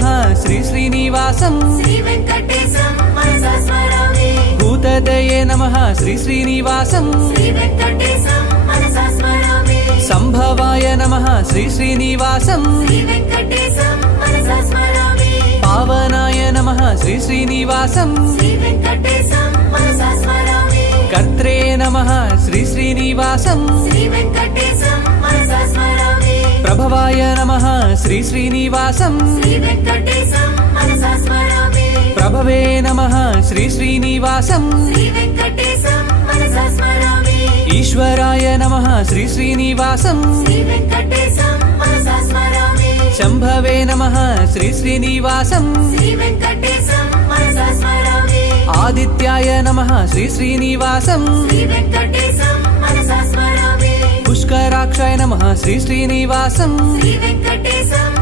नमः श्री श्रीनिवासं श्री वेंकटेशं मनसा स्मरामि भूतदये नमः श्री श्रीनिवासं श्री वेंकटेशं मनसा स्मरामि संभवाय नमः श्री श्रीनिवासं श्री वेंकटेशं मनसा स्मरामि पावनाय नमः श्री श्रीनिवासं श्री वेंकटेशं मनसा स्मरामि कर्त्रे नमः श्री श्रीनिवासं श्री वेंकटेशं मनसा स्मरामि प्रभवाय नमः श्री श्रीनिवासं श्री वेंकटेशं मनसा स्मरामि प्रभवे नमः श्री श्रीनिवासं श्री वेंकटेशं मनसा स्मरामि ईश्वराय नमः श्री श्रीनिवासं श्री वेंकटेशं मनसा स्मरामि शम्भवे नमः श्री श्रीनिवासं श्री वेंकटेशं मनसा स्मरामि आदित्याय नमः श्री श्रीनिवासं श्री वेंकटेशं मनसा स्मरामि पुष्कराक्षाय नमः श्री श्रीनिवासं श्री वेंकटेशं